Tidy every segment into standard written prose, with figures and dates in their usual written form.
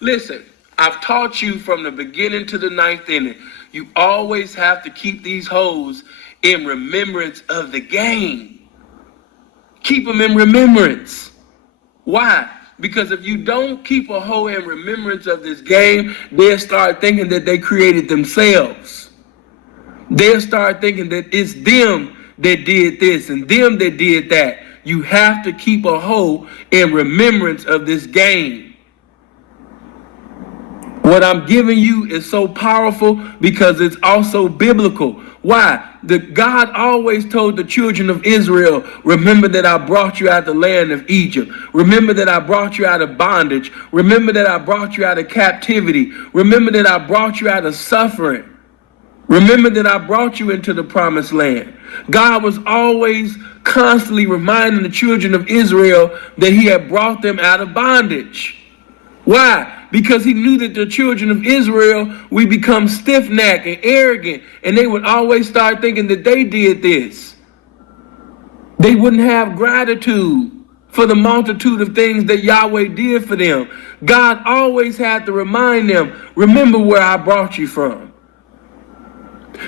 Listen, I've taught you from the beginning to the ninth inning. You always have to keep these hoes in remembrance of the game. Keep them in remembrance. Why? Because if you don't keep a hoe in remembrance of this game, they'll start thinking that they created themselves. They'll start thinking that it's them that did this and them that did that. You have to keep a hoe in remembrance of this game. What I'm giving you is so powerful because it's also biblical. Why? God always told the children of Israel, remember that I brought you out of the land of Egypt. Remember that I brought you out of bondage. Remember that I brought you out of captivity. Remember that I brought you out of suffering. Remember that I brought you into the promised land. God was always constantly reminding the children of Israel that he had brought them out of bondage. Why? Because he knew that the children of Israel would become stiff-necked and arrogant, and they would always start thinking that they did this. They wouldn't have gratitude for the multitude of things that Yahweh did for them. God always had to remind them, remember where I brought you from.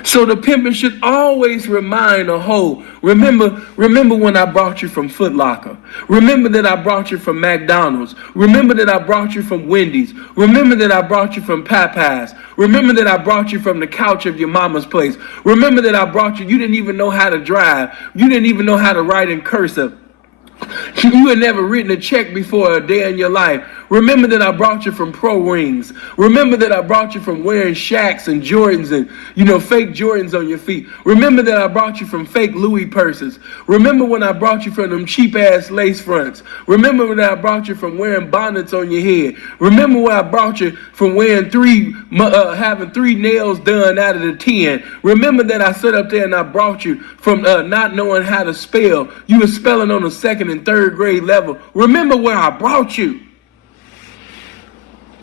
So the pimping should always remind a hoe, remember when I brought you from Foot Locker. Remember that I brought you from McDonald's. Remember that I brought you from Wendy's. Remember that I brought you from Popeyes. Remember that I brought you from the couch of your mama's place. Remember that I brought you didn't even know how to drive. You didn't even know how to write in cursive. You had never written a check before a day in your life. Remember that I brought you from Pro Rings. Remember that I brought you from wearing Shaqs and Jordans and, fake Jordans on your feet. Remember that I brought you from fake Louis purses. Remember when I brought you from them cheap-ass lace fronts. Remember when I brought you from wearing bonnets on your head. Remember when I brought you from wearing having 3 nails done out of the 10. Remember that I sat up there and I brought you from not knowing how to spell. You were spelling on the 2nd and 3rd grade level. Remember where I brought you.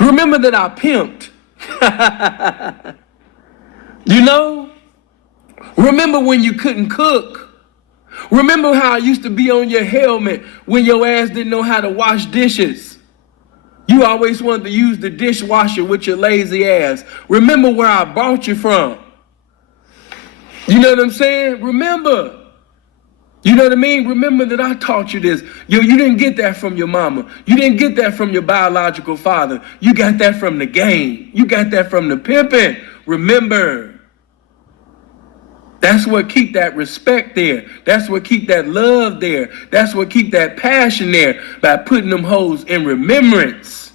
Remember that I pimped. Remember when you couldn't cook. Remember how I used to be on your helmet when your ass didn't know how to wash dishes. You always wanted to use the dishwasher with your lazy ass. Remember where I brought you from. You know what I'm saying? Remember. You know what I mean? Remember that I taught you this. You didn't get that from your mama. You didn't get that from your biological father. You got that from the game. You got that from the pimping. Remember. That's what keep that respect there. That's what keep that love there. That's what keep that passion there by putting them hoes in remembrance.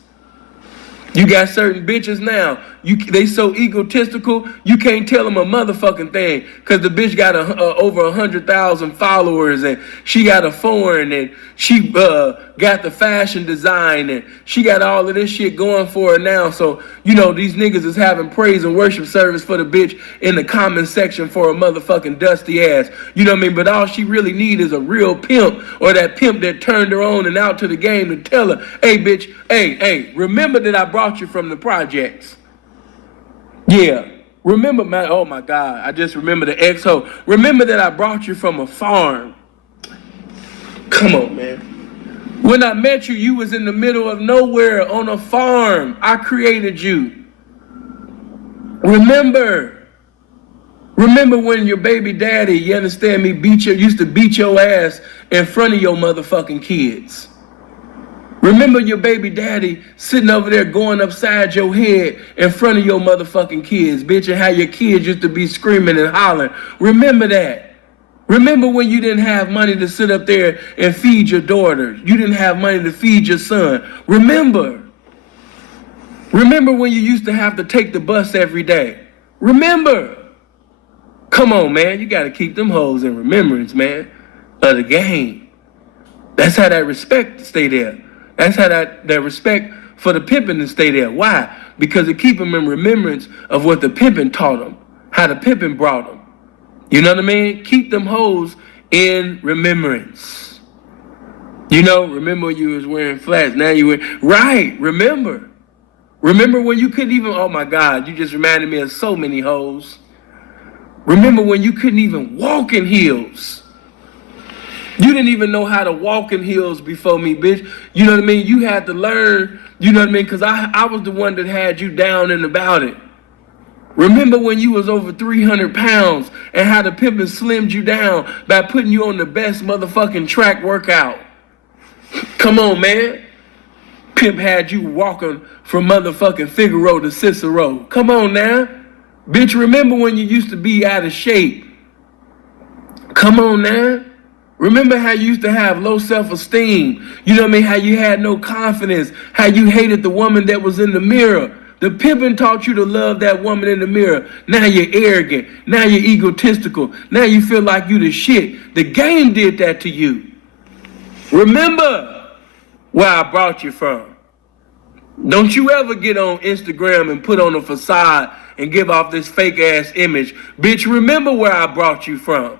You got certain bitches now. They so egotistical, you can't tell them a motherfucking thing because the bitch got over 100,000 followers and she got a foreign and she got the fashion design and she got all of this shit going for her now. So, these niggas is having praise and worship service for the bitch in the comment section for a motherfucking dusty ass. You know what I mean? But all she really need is a real pimp or that pimp that turned her on and out to the game to tell her, hey, bitch, hey, remember that I brought you from the projects. Yeah, remember, man, oh my God, I just remember the ex-ho. Remember that I brought you from a farm. Come on, man. When I met you, you was in the middle of nowhere on a farm. I created you. Remember when your baby daddy, you understand me, used to beat your ass in front of your motherfucking kids. Remember your baby daddy sitting over there going upside your head in front of your motherfucking kids, bitch, and how your kids used to be screaming and hollering. Remember that. Remember when you didn't have money to sit up there and feed your daughter. You didn't have money to feed your son. Remember. Remember when you used to have to take the bus every day. Remember. Come on, man. You got to keep them hoes in remembrance, man, of the game. That's how that respect stay there. That's how that respect for the pimping to stay there. Why? Because it keep them in remembrance of what the pimping taught them, how the pimping brought them. You know what I mean? Keep them hoes in remembrance. Remember when you was wearing flats. Now you wear, right, remember. Remember when you couldn't even, oh my God, you just reminded me of so many hoes. Remember when you couldn't even walk in heels. You didn't even know how to walk in heels before me, bitch. You know what I mean? You had to learn, you know what I mean? Because I was the one that had you down and about it. Remember when you was over 300 pounds and how the pimpin' slimmed you down by putting you on the best motherfucking track workout? Come on, man. Pimp had you walking from motherfucking Figaro to Cicero. Come on now. Bitch, remember when you used to be out of shape? Come on now. Remember how you used to have low self-esteem? You know what I mean? How you had no confidence. How you hated the woman that was in the mirror. The pimpin' taught you to love that woman in the mirror. Now you're arrogant. Now you're egotistical. Now you feel like you the shit. The game did that to you. Remember where I brought you from. Don't you ever get on Instagram and put on a facade and give off this fake ass image. Bitch, remember where I brought you from.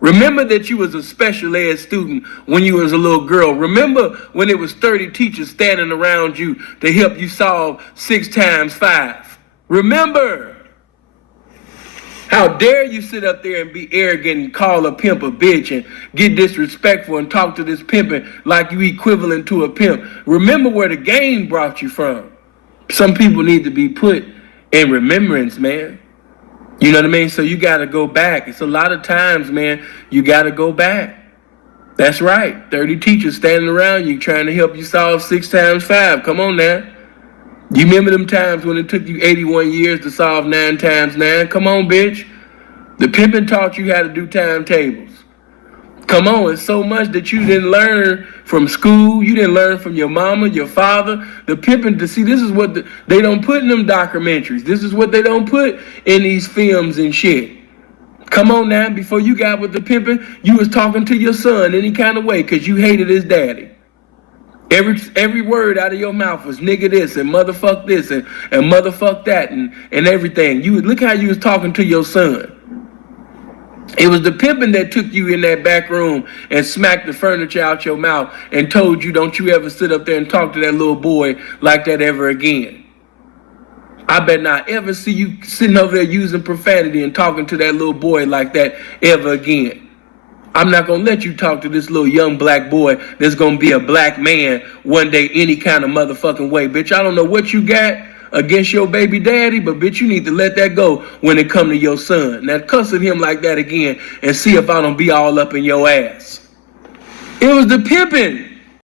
Remember that you was a special ed student when you was a little girl. Remember when it was 30 teachers standing around you to help you solve 6 times 5. Remember. How dare you sit up there and be arrogant and call a pimp a bitch and get disrespectful and talk to this pimpin' like you equivalent to a pimp. Remember where the game brought you from. Some people need to be put in remembrance, man. You know what I mean? So you got to go back. It's a lot of times, man, you got to go back. That's right. 30 teachers standing around you trying to help you solve 6 times 5. Come on now. You remember them times when it took you 81 years to solve 9 times 9? Come on, bitch. The pimpin' taught you how to do timetables. Come on, it's so much that you didn't learn from school. You didn't learn from your mama, your father. The pimpin', to see, this is what they don't put in them documentaries. This is what they don't put in these films and shit. Come on now, before you got with the pimpin', you was talking to your son any kind of way because you hated his daddy. Every word out of your mouth was nigga this and motherfuck this and motherfuck that and everything. You look how you was talking to your son. It was the pimpin' that took you in that back room and smacked the furniture out your mouth and told you don't you ever sit up there and talk to that little boy like that ever again. I bet not ever see you sitting over there using profanity and talking to that little boy like that ever again. I'm not going to let you talk to this little young black boy that's going to be a black man one day any kind of motherfucking way. Bitch, I don't know what you got against your baby daddy, but bitch, you need to let that go when it come to your son. Now cussing him like that again and see if I don't be all up in your ass. It was the pimping